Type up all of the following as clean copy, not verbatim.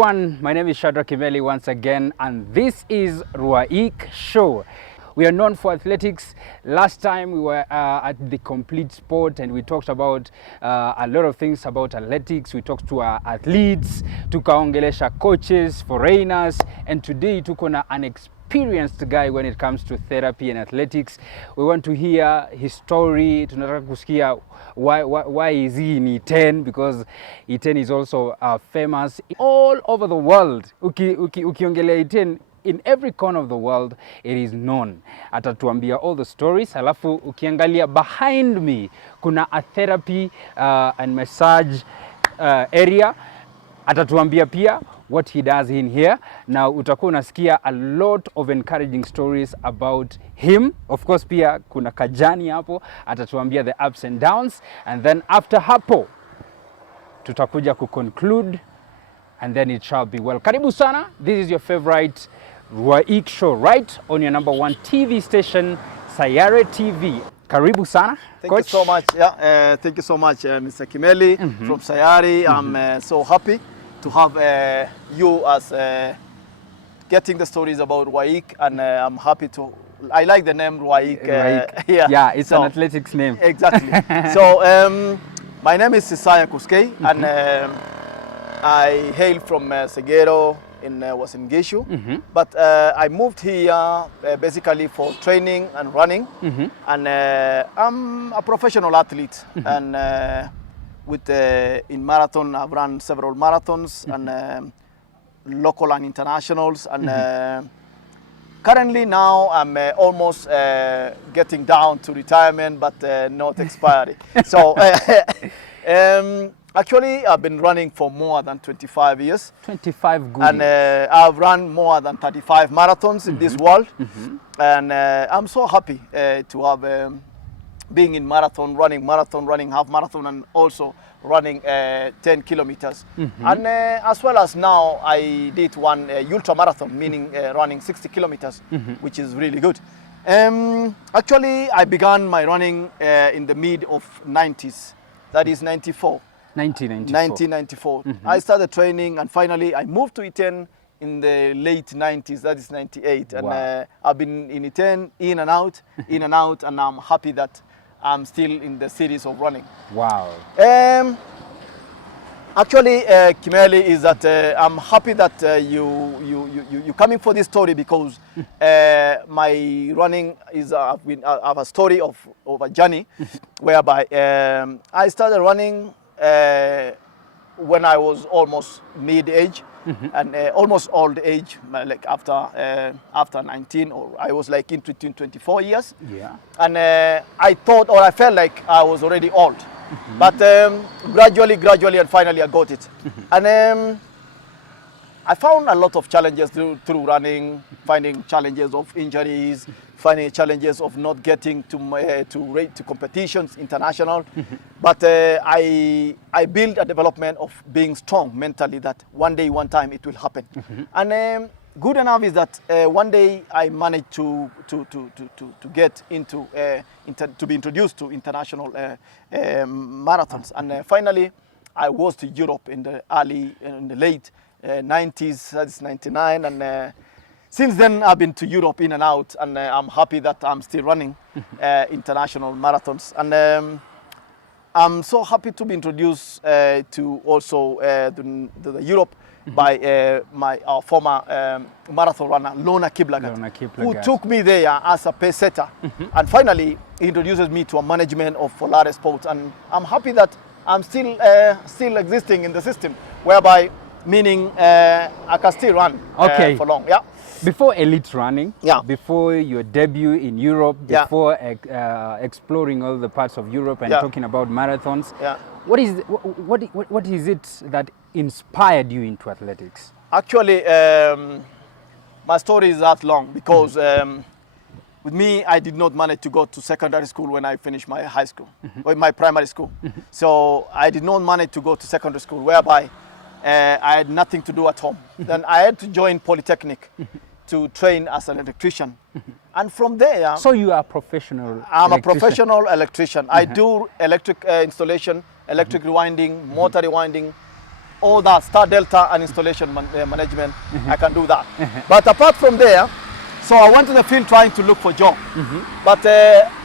everyone, my name is Shadrack Kimeli once again, and this is Rwaik Show. We are known for athletics. Last time we were at the Complete Sport and we talked about a lot of things about athletics. We talked to our athletes, tukaongelesha coaches, foreigners, and today took on an experienced guy when it comes to therapy and athletics. We want to hear his story. Tunataka kusikia why is he in E10, because E10 is also famous all over the world. Ukiongelea E10, in every corner of the world it is known. Atatuambia all the stories. Alafu ukiangalia behind me kuna a therapy and massage area. Atatuambia pia what he does in here. Now utakuwa unasikia a lot of encouraging stories about him. Of course pia kuna Kajani hapo, atatuambia the ups and downs, and then after hapo tutakuja conclude, and then it shall be well. Karibu sana. This is your favorite Rwaik Show, right on your number one TV station, Sayare TV. Karibu sana, Thank Coach. you so much. Yeah, thank you so much, Mr. Kimeli from Sayari. I'm so happy to have you as getting the stories about Rwaik, and I'm happy to. I like the name Rwaik. Yeah, it's an athletics name. Exactly. So my name is Kosgei, and I hail from Segero in Wasingishu, but I moved here basically for training and running, and I'm a professional athlete, and with in marathon I've run several marathons and local and internationals, and currently now I'm almost getting down to retirement, but not expiry. So actually, I've been running for more than 25 years. 25 good and years. I've run more than 35 marathons in this world. And I'm so happy to have being in marathon, running half marathon, and also running 10 kilometers. And as well as now, I did one ultra marathon, meaning running 60 kilometers, which is really good. Actually, I began my running in the mid of 90s. That is 94. 1994. I started training, and finally I moved to E10 in the late 90s, that is 98. And Wow. I've been in E10, in and out, and I'm happy that I'm still in the series of running. Wow. Actually, Kimeli, is that I'm happy that you coming for this story, because my running is I have a story of a journey whereby I started running when I was almost mid-age and almost old age, like after 19, or I was like in between 24 years. Yeah. And I thought, or I felt like I was already old. But gradually, and finally I got it. And I found a lot of challenges through running, finding challenges of injuries, finding challenges of not getting to competitions, international. But I built a development of being strong mentally, that one day, one time it will happen. And good enough is that one day I managed to get into to be introduced to international marathons, and finally I was to Europe in the late 90s, that's 99, and since then I've been to Europe in and out, and I'm happy that I'm still running international marathons, and I'm so happy to be introduced to also the Europe by our former marathon runner, Lona Kiplagat, who took me there as a pace setter. And finally, he introduces me to a management of Polaris Sports. And I'm happy that I'm still existing in the system, whereby meaning I can still run for long. Yeah. Before elite running, Yeah. before your debut in Europe, Yeah. before exploring all the parts of Europe and Yeah. talking about marathons, Yeah. what is it that inspired you into athletics? Actually, my story is that long, because with me, I did not manage to go to secondary school when I finished my high school, or my primary school. So I did not manage to go to secondary school, whereby I had nothing to do at home. Then I had to join Polytechnic to train as an electrician. And from there... So you are a professional I'm electrician. a professional electrician. I do electric installation, electric rewinding, motor rewinding, all that, star delta and installation management, I can do that. But apart from there, so I went to the field trying to look for job. But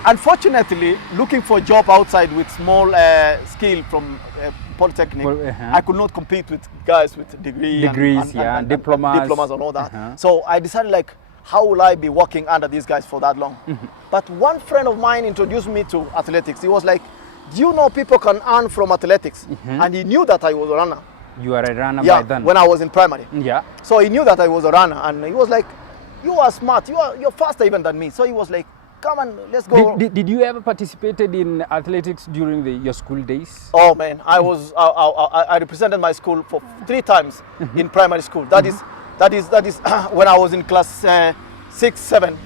unfortunately, looking for a job outside with small skill from Polytechnic, I could not compete with guys with degrees and diplomas and all that. So I decided, like, how will I be working under these guys for that long? But one friend of mine introduced me to athletics. He was like, do you know people can earn from athletics? And he knew that I was a runner. You are a runner by then? When I was in primary. Yeah. So he knew that I was a runner, and he was like, you are smart, you're faster even than me. So he was like, come on, let's go. Did you ever participated in athletics during your school days? Oh man, I represented my school for 3 times in primary school. That is when I was in class 6, 7.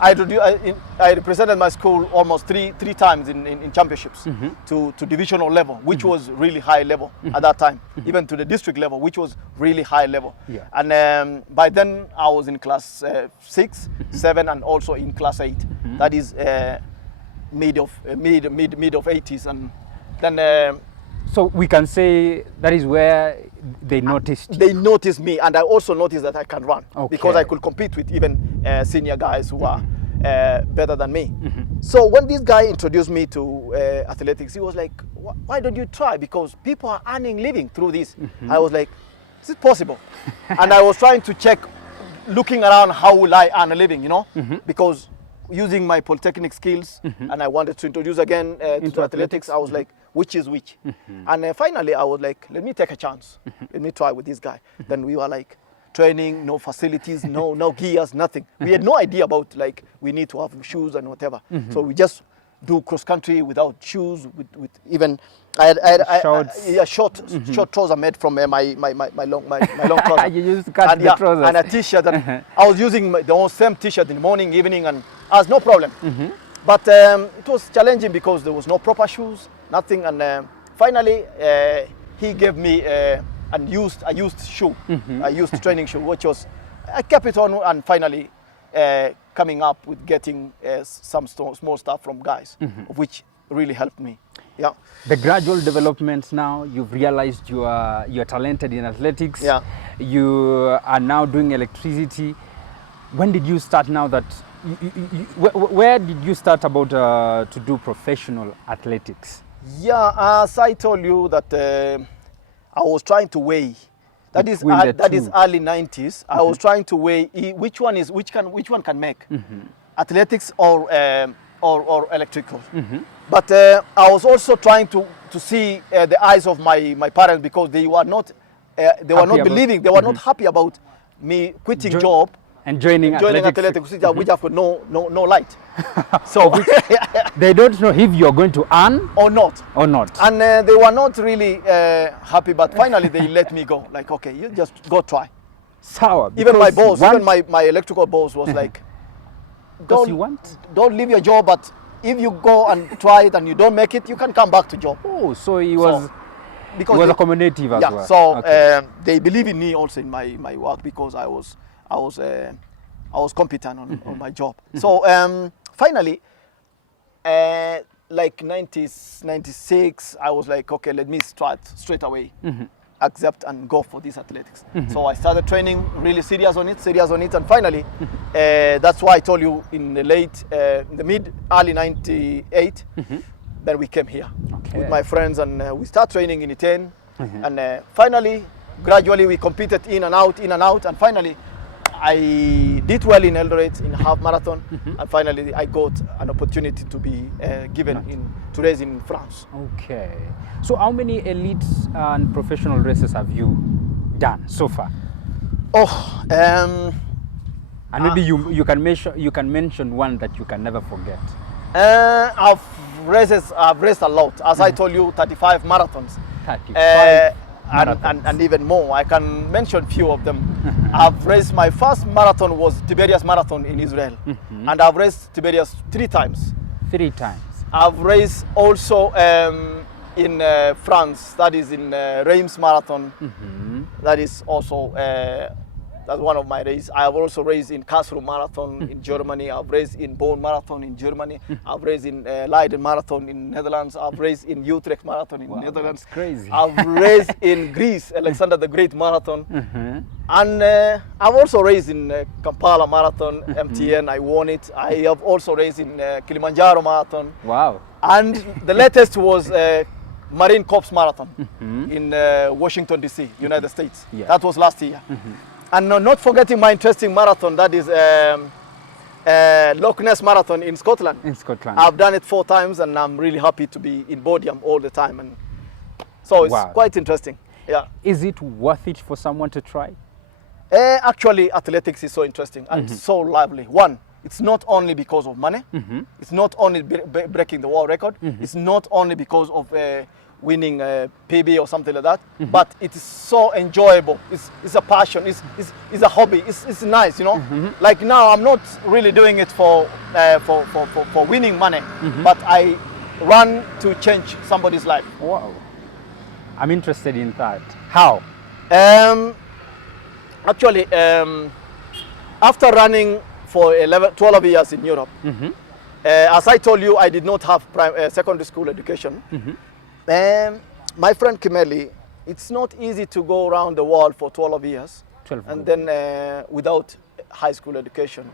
I represented my school almost three times in championships to divisional level, which was really high level at that time, even to the district level, which was really high level. Yeah. And by then I was in class 6, 7, and also in class 8. That is mid of 80s, and then. So we can say that is where they noticed you. They noticed me, and I also noticed that I can run because I could compete with even senior guys who are better than me. So when this guy introduced me to athletics, he was like, why don't you try? Because people are earning living through this. I was like, is it possible? And I was trying to check, looking around, how will I earn a living, you know? Because using my Polytechnic skills, and I wanted to introduce again to athletics, I was like, which is which? And finally I was like, let me take a chance. Let me try with this guy. Then we were like training, no facilities, no gears, nothing. We had no idea about, like, we need to have shoes and whatever. So we just do cross country without shoes, with even short trousers made from my long trousers. You used to cut the trousers. And a t-shirt. And I was using the same t-shirt in the morning, evening, and I was no problem. But it was challenging because there was no proper shoes, nothing. And finally, he gave me a used shoe, a used training shoe, which was, I kept it on, and finally coming up with getting some small stuff from guys, which really helped me. Yeah. The gradual developments now, you've realized you are talented in athletics. Yeah. You are now doing electricity. When did you start now that, where did you start about to do professional athletics? Yeah, as I told you that I was trying to weigh. That is early 90s. I was trying to weigh which one can make athletics or electrical. But I was also trying to see the eyes of my parents, because they were not believing, they were not happy about me quitting job and joining athletics, which have got no light. So they don't know if you're going to earn or not. And they were not really happy, but finally they let me go. Like, okay, you just go try. Sour. Even my boss, even my electrical boss was like, don't leave your job, but if you go and try it and you don't make it, you can come back to job. Oh, so he was accommodative as well. So they believe in me also in my work, because I was competent on my job. So finally, like 96, I was like, okay, let me start straight away, accept and go for this athletics. So I started training really serious on it, and finally, that's why I told you in the early 98, then we came here with my friends, and we start training in Iten, and finally, gradually we competed in and out, and finally, I did well in Eldoret in half marathon, and finally I got an opportunity to be given to race in France. Okay. So how many elite and professional races have you done so far? Oh, and maybe you can mention one that you can never forget. I've raced a lot. As I told you, 35 marathons. 35. And even more. I can mention a few of them. I've raced, my first marathon was Tiberias Marathon in Israel, and I've raced Tiberias 3 times. 3 times. I've raced also in France, that is in Reims Marathon. That is also That's one of my races. I have also raced in Karlsruhe Marathon in Germany. I've raced in Bonn Marathon in Germany. I've raced in Leiden Marathon in Netherlands. I've raced in Utrecht Marathon in Netherlands. That's crazy. I've raced in Greece, Alexander the Great Marathon. And I've also raced in Kampala Marathon, MTN. I won it. I have also raced in Kilimanjaro Marathon. Wow. And the latest was Marine Corps Marathon in Washington, D.C., United States. Yeah. That was last year. And not forgetting my interesting marathon, that is Loch Ness Marathon in Scotland. In Scotland. I've done it 4 times, and I'm really happy to be in podium all the time. And so it's quite interesting. Yeah. Is it worth it for someone to try? Actually, athletics is so interesting and so lively. One, it's not only because of money. It's not only breaking the world record. It's not only because of winning a PB or something like that, but it is so enjoyable. It's a passion. It's a hobby. It's nice, you know. Like now, I'm not really doing it for winning money, but I run to change somebody's life. Wow. I'm interested in that. How? Actually, after running for 12 years in Europe, as I told you, I did not have secondary school education. My friend Kimeli, it's not easy to go around the world for 12 years and then without high school education.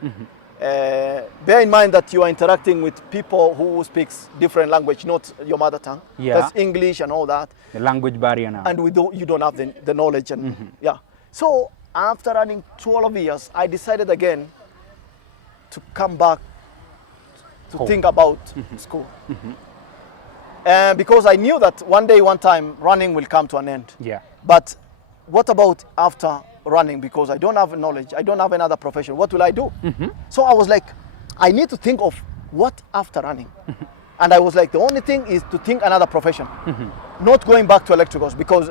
Bear in mind that you are interacting with people who speaks different language, not your mother tongue. Yeah. That's English and all that. The language barrier now. And you don't have the knowledge. And yeah. So after running 12 years, I decided again to come back to think about school. Because I knew that one time, running will come to an end. Yeah. But what about after running? Because I don't have knowledge, I don't have another profession. What will I do? So I was like, I need to think of what after running. And I was like, the only thing is to think another profession. Not going back to electricals, because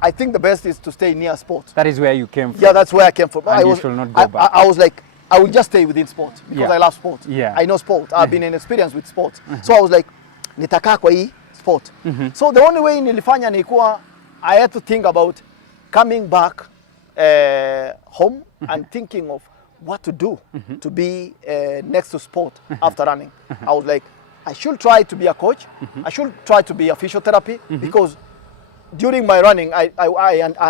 I think the best is to stay near sports. That is where you came from. Yeah, that's where I came from. And you should not go back. I was like, I will just stay within sport because I love sport. Yeah. I know sport. I've been in experience with sport. So I was like, nitakaa kwa hii sport. So the only way nilifanya nilikuwa, I had to think about coming back home and thinking of what to do to be next to sport after running. I was like, I should try to be a coach. I should try to be a physiotherapy because during my running, I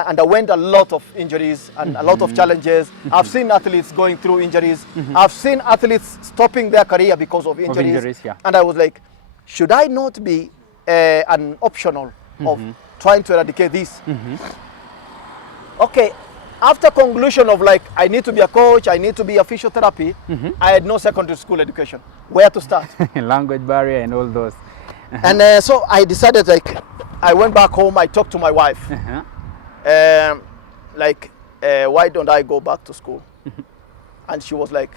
underwent a lot of injuries and a lot of challenges. I've seen athletes going through injuries. I've seen athletes stopping their career because of injuries. And I was like, should I not be an optional of trying to eradicate this? Okay, after conclusion of like, I need to be a coach, I need to be a physiotherapy, I had no secondary school education. Where to start? Language barrier and all those. And so I decided, like, I went back home, I talked to my wife. Why don't I go back to school? And she was like,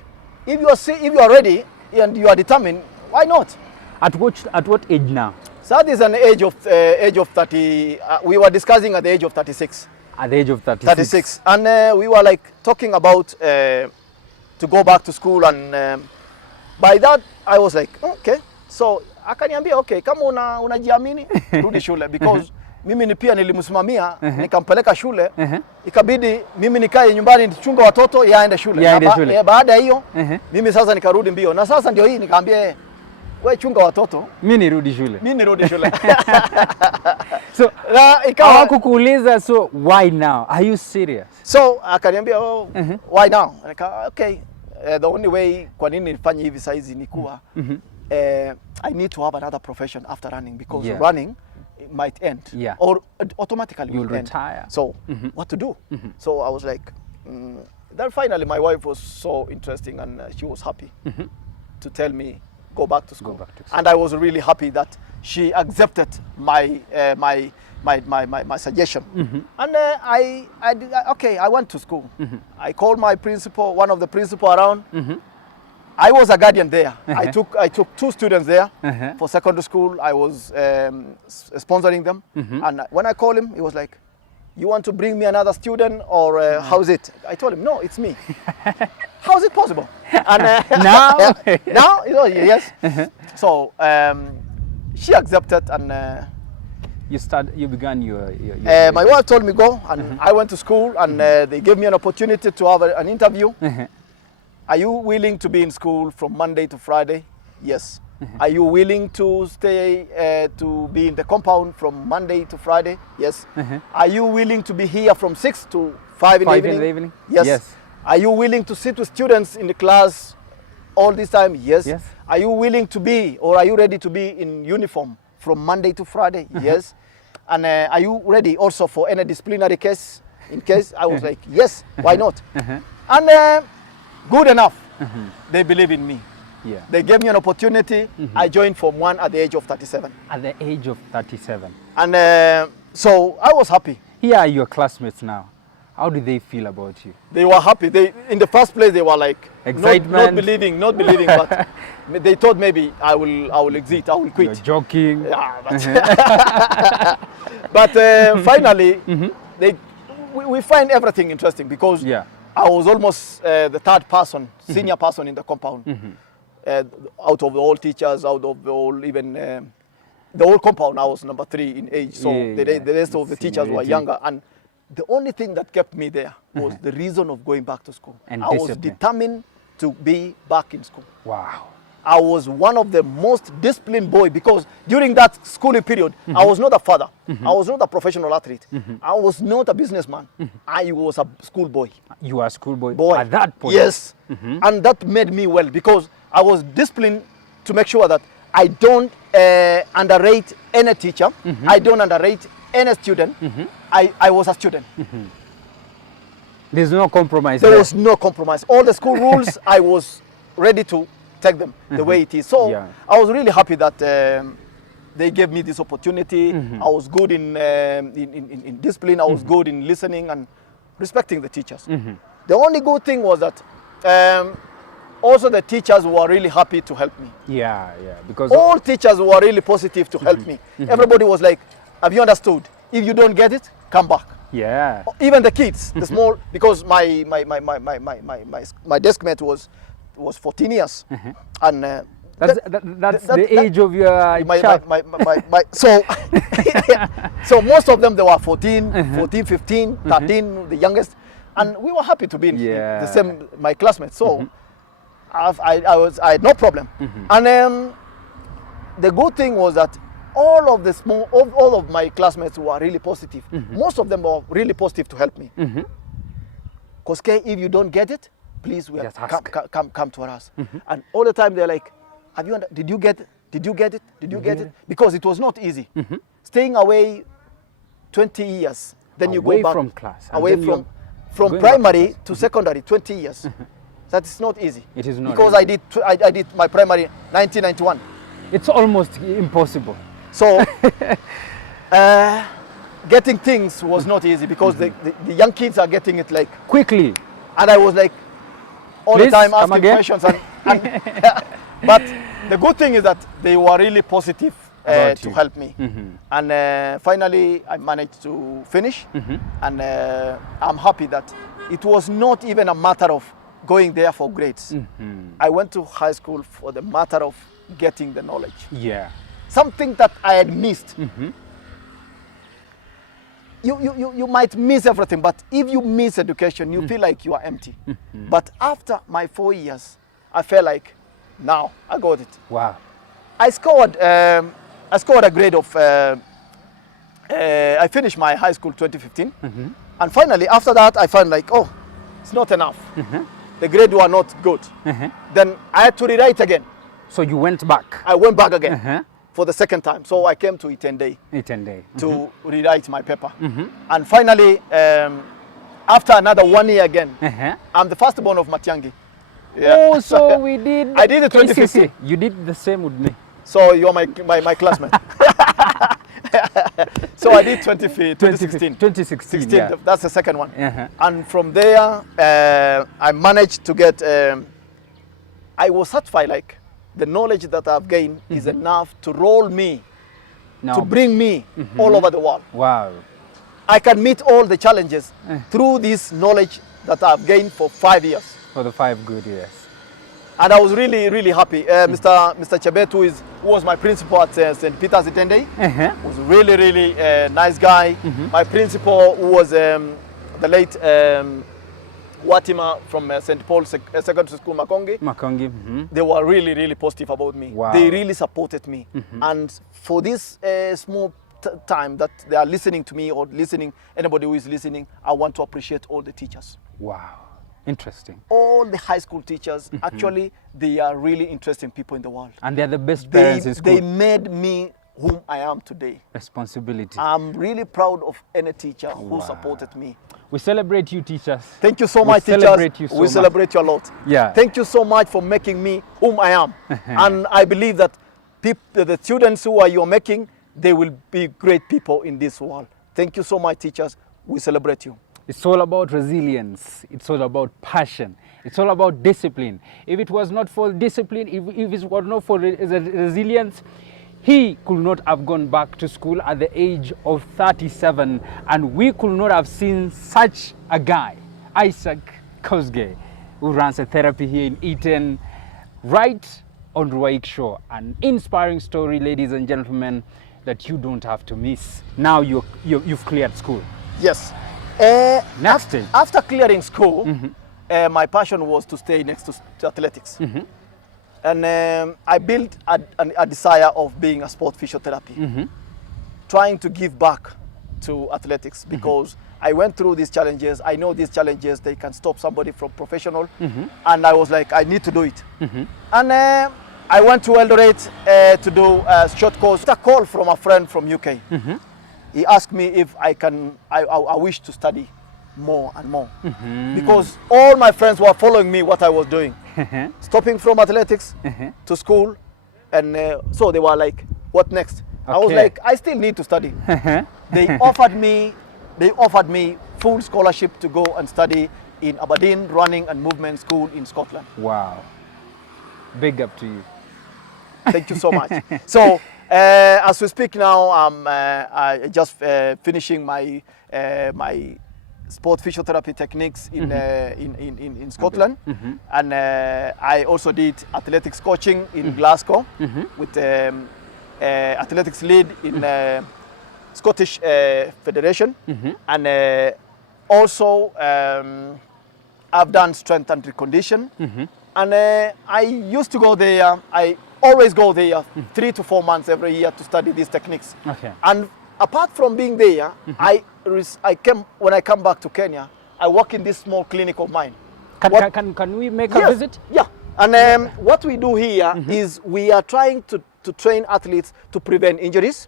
if you are ready and you are determined, why not? At what age now? So that is an age of 30. We were discussing at the age of 36. At the age of 36. 36. And we were like talking about to go back to school. And by that, I was like, okay. So akaniambia, okay, kama unajiamini rudi shule, because mimi pia nilimsimamia nikampeleka shule, ikabidi mimi nikae nyumbani nichunga watoto yaende shule. Baada ya hiyo mimi sasa nikarudi mbio, na sasa ndio hii nikaambia wewe chunga watoto, mimi nirudi shule. So hawakukuuliza, so why now? Are you serious? So akaniambia, why now? Okay, the only way kwa nini nifanye hivi saizi ni kuwa I need to have another profession after running, because running might end or automatically you'll end. retire. So what to do? So I was like, then finally my wife was so interesting and she was happy to tell me go back to school. And I was really happy that she accepted my my suggestion. And I went to school. I called my principal, one of the principal around. I was a guardian there. I took 2 students there for secondary school. I was sponsoring them. And when I called him, he was like, you want to bring me another student, or how's it? I told him, no, it's me. How's it possible? And now? Now? Yes. So she accepted, and you began your My wife told me go, and I went to school, and they gave me an opportunity to have an interview. Are you willing to be in school from Monday to Friday? Yes. Are you willing to stay to be in the compound from Monday to Friday? Yes. Are you willing to be here from 6 to 5 in the evening? in the evening? Yes. Yes. Are you willing to sit with students in the class all this time? Yes. Yes. Are you willing to be, or are you ready to be in uniform from Monday to Friday? Yes. And are you ready also for any disciplinary case? In case I was like, yes, why not? And good enough. They believe in me. Yeah. They gave me an opportunity. I joined Form 1 at the age of 37. At the age of 37. And so I was happy. Here are your classmates now. How do they feel about you? They were happy. In the first place, they were like excitement, not believing, but they thought maybe I will exit, I will quit. You're joking. Yeah, but finally, we find everything interesting because I was almost the third person, senior person in the compound. Out of all teachers, out of all even the whole compound, I was number 3 in age. So the rest of the teachers were younger. And the only thing that kept me there was the reason of going back to school. And I was determined to be back in school. Wow. I was one of the most disciplined boy because during that schooling period, I was not a father. I was not a professional athlete. I was not a businessman. I was a schoolboy. You were a schoolboy at that point? Yes. And that made me well because I was disciplined to make sure that I don't underrate any teacher. I don't underrate any student. I was a student. There's no compromise. There was no compromise. All the school rules, I was ready to take them the way it is. So I was really happy that they gave me this opportunity. I was good in discipline. I was good in listening and respecting the teachers. The only good thing was that also the teachers were really happy to help me. Yeah, because all teachers were really positive to help me. Everybody was like, have you understood? If you don't get it, come back. Yeah. Even the kids, the small, because my desk mate was 14 years, and that's the age of your child. So most of them, they were 14, 15, 13, the youngest, and we were happy to be in the same, my classmates. So I had no problem. And the good thing was that all of my classmates were really positive. Most of them were really positive to help me. Kosgei, if you don't get it, please come to us. And all the time they're like, did you get it? Did you get it? Did you get it? Because it was not easy. Staying away 20 years, then you go back from class, away from primary to secondary, 20 years. That is not easy. It is not because easy. I did my primary 1991. It's almost impossible. So getting things was not easy because the young kids are getting it like quickly, and I was like all the time asking questions. But the good thing is that they were really positive to help me, and finally I managed to finish, and I'm happy that it was not even a matter of going there for grades. I went to high school for the matter of getting the knowledge. Yeah. Something that I had missed. You might miss everything, but if you miss education, you feel like you are empty. But after my 4 years, I felt like, now I got it. Wow. I scored a grade of, I finished my high school 2015. And finally, after that, I found like, oh, it's not enough. The grades were not good. Then I had to rewrite again. So you went back? I went back again for the second time. So I came to Itendei to rewrite my paper. And finally, after another 1 year again, I'm the firstborn of Matiangi. Yeah. Oh, so we did. I did the 2015. You did the same with me. So you're my classmate. So I did 2016. 2016. Yeah. That's the second one. And from there, I managed to get. I was satisfied. Like the knowledge that I've gained is enough to roll me, to bring me all over the world. Wow. I can meet all the challenges through this knowledge that I've gained for 5 years. For the 5 good years. And I was really, really happy. Mr. Chebetu is who was my principal at St. Peter's Itende, was really, really nice guy. My principal, who was the late Watima from St. Paul's Secondary School, Makongi. They were really, really positive about me. Wow. They really supported me. And for this small time that they are listening to me or listening, anybody who is listening, I want to appreciate all the teachers. Wow. Interesting. All the high school teachers, actually, they are really interesting people in the world. And they're the best parents in school. They made me whom I am today. Responsibility. I'm really proud of any teacher who supported me. We celebrate you, teachers. Thank you so much, teachers. We celebrate you a lot. Yeah. Thank you so much for making me whom I am. And I believe that the students who you're making, they will be great people in this world. Thank you so much, teachers. We celebrate you. It's all about resilience. It's all about passion. It's all about discipline. If it was not for discipline, if it was not for resilience, he could not have gone back to school at the age of 37, and we could not have seen such a guy, Isaac Kosgei, who runs a therapy here in Eton, right on Rwaik Shore. An inspiring story, ladies and gentlemen, that you don't have to miss. Now you've cleared school. Yes. Next stage. After clearing school, my passion was to stay next to athletics. And I built a desire of being a sport physiotherapy, trying to give back to athletics, because I went through these challenges. I know these challenges, they can stop somebody from professional. And I was like, I need to do it. And I went to Eldoret to do a short course. A call from a friend from UK. He asked me if I wish to study more and more, because all my friends were following me what I was doing, stopping from athletics to school, and so they were like, what next? I was like, I still need to study. They offered me full scholarship to go and study in Aberdeen Running and Movement School in Scotland. Wow, big up to you. Thank you so much. So as we speak now, I just finishing my sport physiotherapy techniques in Scotland, and I also did athletics coaching in Glasgow with athletics lead in Scottish Federation, and also I've done strength and recondition, and I used to go there. I always go there 3 to 4 months every year to study these techniques. And apart from being there, when I come back to Kenya, I work in this small clinic of mine. Can we make a visit? Yeah. And what we do here is we are trying to train athletes to prevent injuries.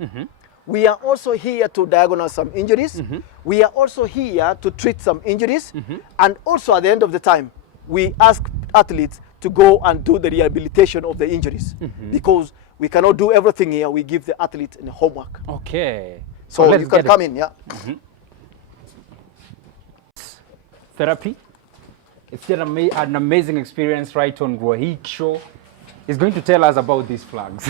We are also here to diagnose some injuries. We are also here to treat some injuries. And also at the end of the time, we ask athletes to go and do the rehabilitation of the injuries, because we cannot do everything here. We give the athlete a homework. Okay. So you can come in, yeah. Therapy. It's just an amazing experience right on Rwaik Shore. He's going to tell us about these flags.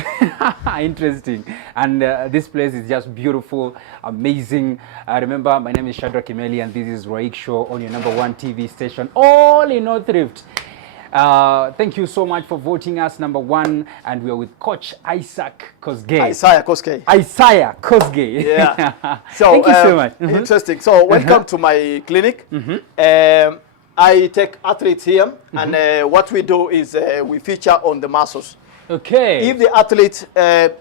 Interesting. And this place is just beautiful, amazing. Remember, my name is Shadrach Kimeli, and this is Rwaik Shore on your #1 TV station, all in North Rift. Thank you so much for voting us #1, and we are with Coach Isaac Kosgei. Isaiah Kosgei. Isaiah Kosgei. Yeah. So, thank you so much. Interesting. So welcome to my clinic. I take athletes here, and what we do is we feature on the muscles. Okay. If the athlete,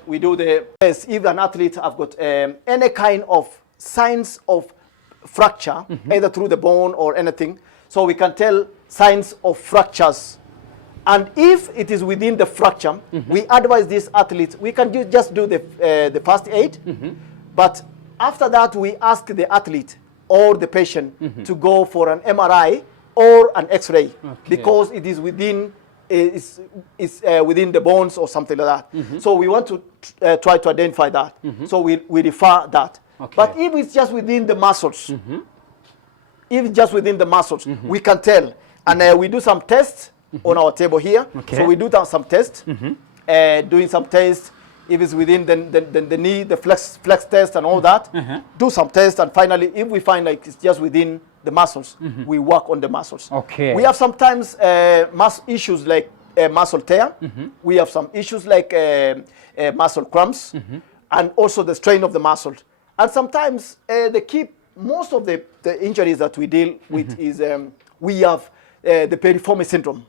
we do the test. If an athlete have got any kind of signs of fracture, either through the bone or anything, so we can tell signs of fractures. And if it is within the fracture, we advise these athletes, we can just do the first aid, but after that we ask the athlete or the patient to go for an MRI or an X-ray, because it is within within the bones or something like that. So we want to try to identify that. So we refer that. But if it's just within the muscles, if it's just within the muscles, we can tell. And we do some tests on our table here. So we do some tests, doing some tests. If it's within the knee, the flex test and all that, do some tests. And finally, if we find like it's just within the muscles, we work on the muscles. We have sometimes issues like muscle tear. We have some issues like muscle cramps, and also the strain of the muscle. And sometimes most of the injuries that we deal with is we have the piriformis syndrome,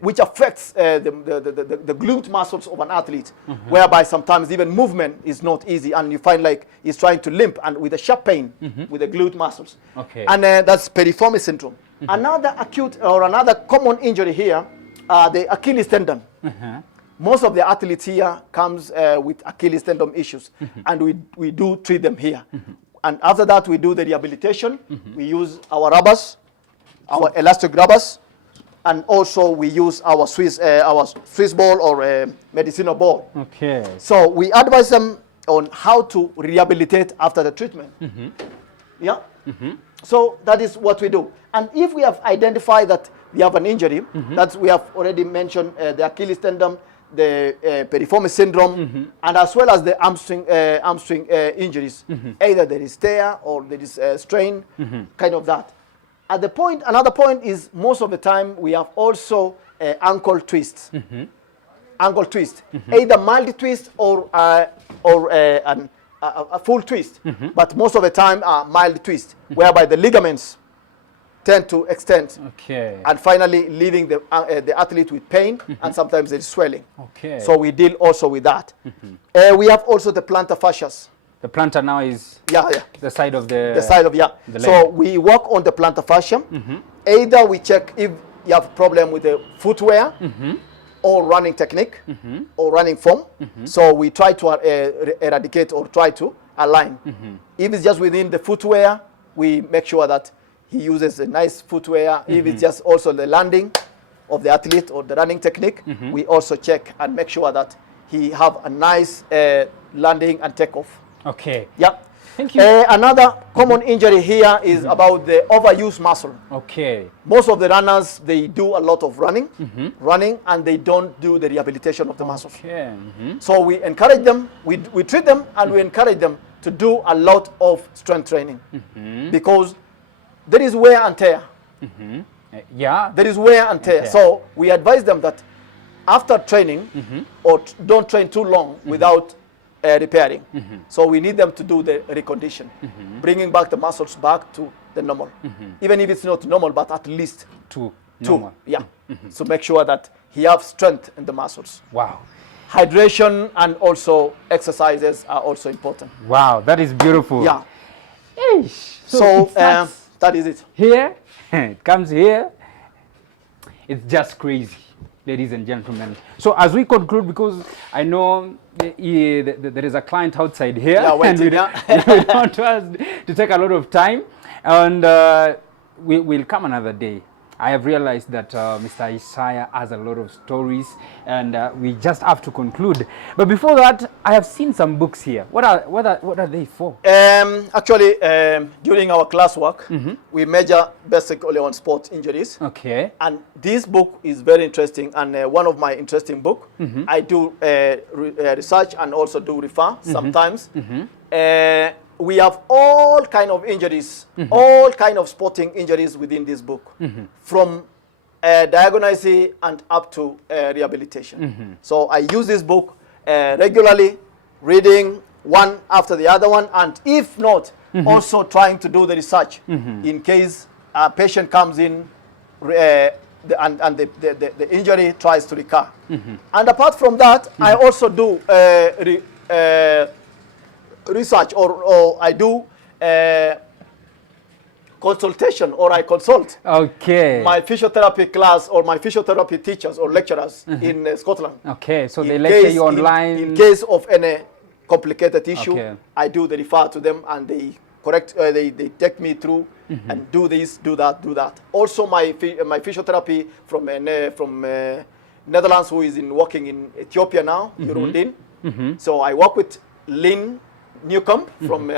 which affects the glute muscles of an athlete, whereby sometimes even movement is not easy, and you find like he's trying to limp and with a sharp pain with the glute muscles. And that's piriformis syndrome. Another acute or another common injury here, the Achilles tendon. Most of the athletes here comes with Achilles tendon issues, and we do treat them here. And after that, we do the rehabilitation. We use our rubbers, our elastic rubbers, and also we use our Swiss ball or medicinal ball. So we advise them on how to rehabilitate after the treatment. Yeah. So that is what we do. And if we have identified that we have an injury, that we have already mentioned the Achilles tendon, the piriformis syndrome, and as well as the hamstring injuries. Either there is tear or there is strain, kind of that. Another point is most of the time we have also ankle twists. Ankle twist, either mild twist or a full twist, but most of the time mild twist, whereby the ligaments tend to extend, and finally leaving the athlete with pain, and sometimes there is swelling. So we deal also with that. We have also the plantar fascias. The plantar now is the side of the leg. So we work on the plantar fascia. Either we check if you have a problem with the footwear, or running technique, or running form. So we try to eradicate or try to align. If it's just within the footwear, we make sure that he uses a nice footwear. If it's just also the landing of the athlete or the running technique, we also check and make sure that he have a nice landing and takeoff. Yeah. Thank you. Another common injury here is about the overuse muscle. Most of the runners, they do a lot of running, and they don't do the rehabilitation of the muscles. So we encourage them, we treat them, and we encourage them to do a lot of strength training, because there is wear and tear. There is wear and tear. So we advise them that after training, or don't train too long without repairing. So we need them to do the recondition, bringing back the muscles back to the normal. Even if it's not normal, but at least to normal. So make sure that he has strength in the muscles. Wow. Hydration and also exercises are also important. Wow, that is beautiful. Yeah. So that is it. Here, it comes here. It's just crazy, ladies and gentlemen. So as we conclude, because I know there is a client outside here, and we don't want us to take a lot of time, and we'll come another day. I have realized that Mr. Isaiah has a lot of stories, and we just have to conclude. But before that, I have seen some books here. What are they for? Actually, during our classwork, we major basically on sport injuries. And this book is very interesting, and one of my interesting book. I do research and also do refer sometimes. We have all kind of injuries, all kind of sporting injuries within this book, from diagnosis and up to rehabilitation. So I use this book regularly, reading one after the other one, and if not, also trying to do the research in case a patient comes in and the injury tries to recur. And apart from that, I also do research, or I do consultation, or I consult my physiotherapy class or my physiotherapy teachers or lecturers in Scotland. So they lecture you online. In case of any complicated issue, I do the refer to them, and they correct. They take me through and do this, do that, do that. Also, my physiotherapy from Netherlands, who is working in Ethiopia now, Urundin. So I work with Lynn Newcomb from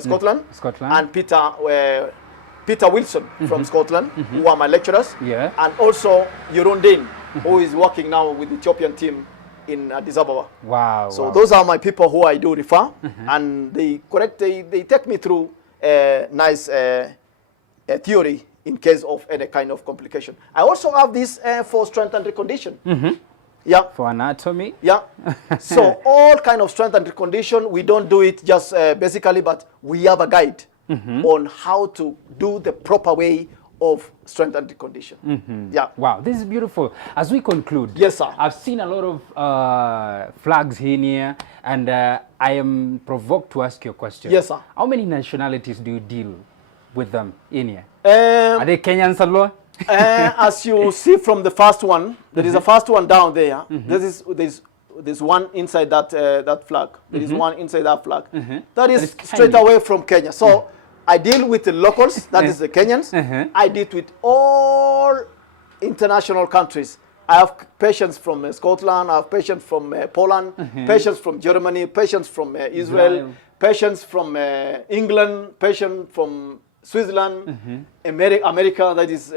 Scotland, and Peter Wilson from Scotland, who are my lecturers, and also Urundin, who is working now with the Ethiopian team in Addis Ababa. So those are my people who I do refer, and they take me through nice theory in case of any kind of complication. I also have this for strength and recondition. Yeah. For anatomy? Yeah. So all kind of strength and recondition, we don't do it just basically, but we have a guide on how to do the proper way of strength and recondition. Yeah. Wow, this is beautiful. As we conclude, yes, sir. I've seen a lot of flags in here, and I am provoked to ask you a question. Yes, sir. How many nationalities do you deal with them in here? Are they Kenyans alone? As you see from the first one, there is a first one down there. There's one inside that that flag. There is one inside that flag. That is straight away from Kenya. So I deal with the locals, that is the Kenyans. I deal with all international countries. I have patients from Scotland, I have patients from Poland, patients from Germany, patients from Israel, patients from England, patients from Switzerland, America, that is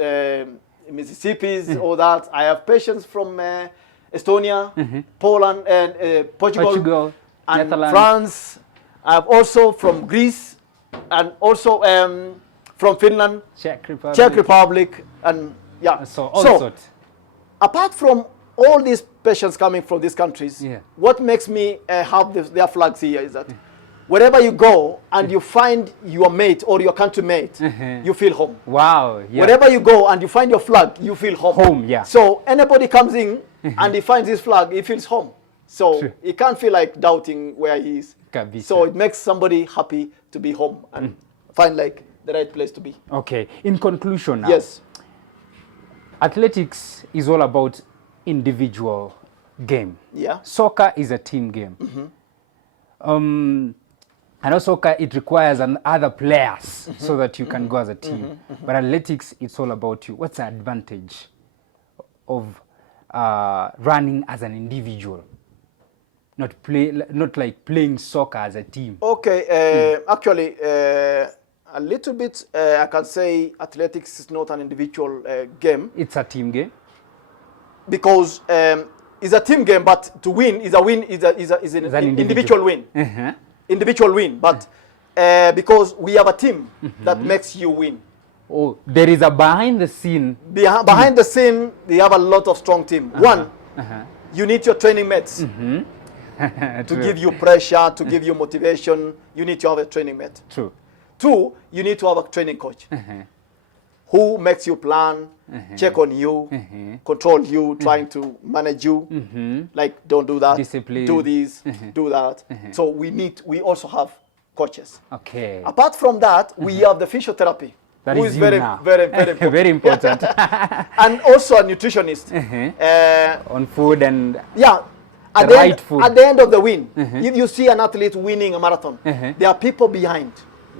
Mississippi, all that. I have patients from Estonia, Poland, and Portugal, and France. I have also from Greece, and also from Finland, Czech Republic, and yeah. So all sorts. Apart from all these patients coming from these countries, what makes me have their flags here is that wherever you go and you find your mate or your country mate, you feel home. Wow. Yeah. Wherever you go and you find your flag, you feel home. Home, yeah. So anybody comes in and he finds his flag, he feels home. So he can't feel like doubting where he is. So it makes somebody happy to be home and find like the right place to be. Okay. In conclusion now. Yes. Athletics is all about individual game. Yeah. Soccer is a team game. I know soccer, it requires other players so that you can go as a team. But athletics, it's all about you. What's the advantage of running as an individual? Not like playing soccer as a team. Okay, actually, a little bit, I can say athletics is not an individual game. It's a team game. Because it's a team game, but to win is an individual win. Individual win, but because we have a team that makes you win. Oh, there is a behind the scene. Behind the scene, they have a lot of strong team. One, you need your training mates. To give you pressure, to give you motivation, you need to have a training mate. True. Two, you need to have a training coach who makes you plan, check on you, control you, trying to manage you. Like, don't do that, discipline. Do this, do that. So we also have coaches. Okay. Apart from that, we have the physiotherapy. That who is is very important. Very important. And also a nutritionist. On food and at the end of the win, if you see an athlete winning a marathon, there are people behind.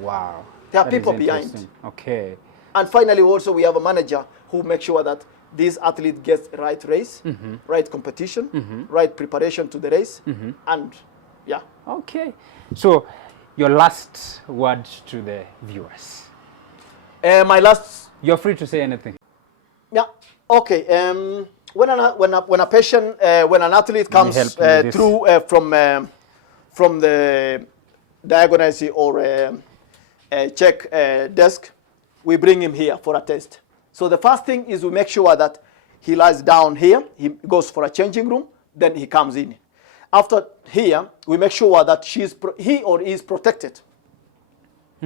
Wow. There are people behind. Okay. And finally, also, we have a manager who makes sure that this athlete gets right race, right competition, right preparation to the race, and yeah. Okay. So, your last word to the viewers. My last. You're free to say anything. Yeah. Okay. When a patient, when an athlete comes through from the diagnosis or check desk, we bring him here for a test. So the first thing is we make sure that he lies down here, he goes for a changing room, then he comes in. After here, we make sure that he or he is protected.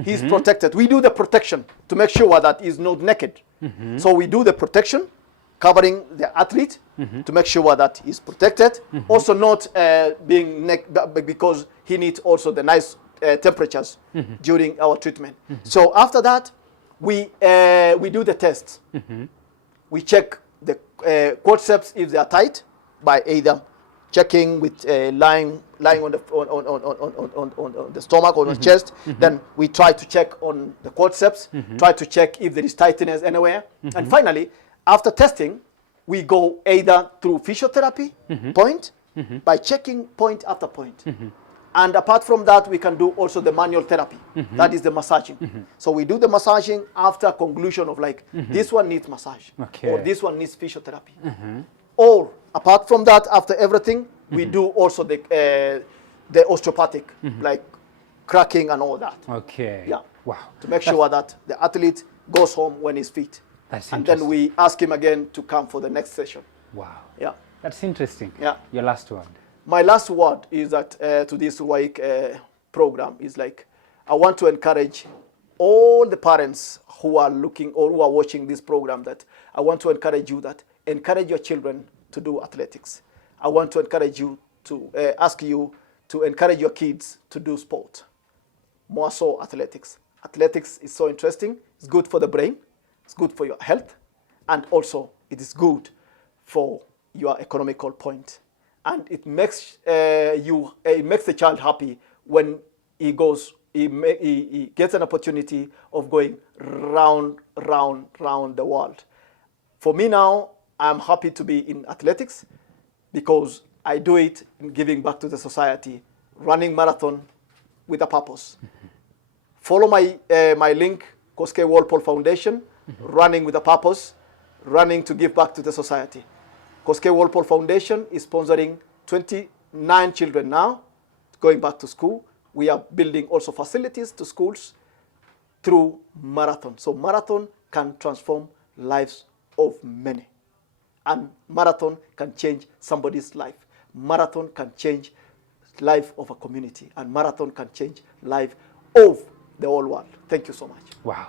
He's protected. We do the protection to make sure that he's not naked. So we do the protection, covering the athlete to make sure that he's protected. Also not being naked, because he needs also the nice temperatures during our treatment. So after that, we do the tests. We check the quadriceps if they are tight by either checking with lying on the stomach or on the chest. Then we try to check on the quadriceps, try to check if there is tightness anywhere. And finally, after testing, we go either through physiotherapy point by checking point after point. And apart from that, we can do also the manual therapy. That is the massaging. So we do the massaging after conclusion of like, this one needs massage, or this one needs physiotherapy. Or apart from that, after everything, we do also the osteopathic, like cracking and all that. Okay. Yeah. Wow. To make sure that the athlete goes home when he's fit. That's and then we ask him again to come for the next session. Wow. Yeah. That's interesting. Yeah. Your last word. My last word is that to this Rwaik program is like, I want to encourage all the parents who are looking or who are watching this program, that I want to encourage you that encourage your children to do athletics. I want to encourage you to ask you to encourage your kids to do sport, more so athletics. Athletics is so interesting. It's good for the brain. It's good for your health. And also it is good for your economical point. And it makes it makes the child happy when he goes, he gets an opportunity of going round the world. For me now, I'm happy to be in athletics because I do it in giving back to the society, running marathon with a purpose. Follow my my link, Kosgei Walpole Foundation, running with a purpose, running to give back to the society. Kosgei Walpole Foundation is sponsoring 29 children now going back to school. We are building also facilities to schools through marathon. So marathon can transform lives of many. And marathon can change somebody's life. Marathon can change life of a community. And marathon can change life of the whole world. Thank you so much. Wow.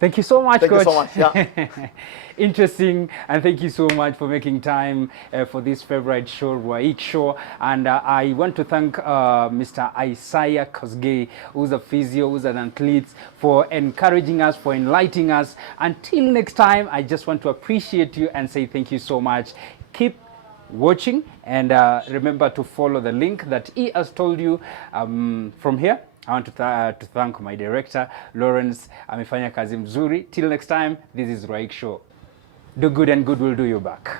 Thank you so much, Coach. Thank you so much. Yeah. Interesting, and thank you so much for making time for this favorite show, Rwaik Show. And I want to thank Mr. Isaiah Kosgei, who's a physio, who's an athlete, for encouraging us, for enlightening us. Until next time, I just want to appreciate you and say thank you so much. Keep watching, and remember to follow the link that he has told you from here. I want to thank my director, Lawrence. Amefanya kazi mzuri. Till next time, this is Rwaik Show. Do good and good will do you back.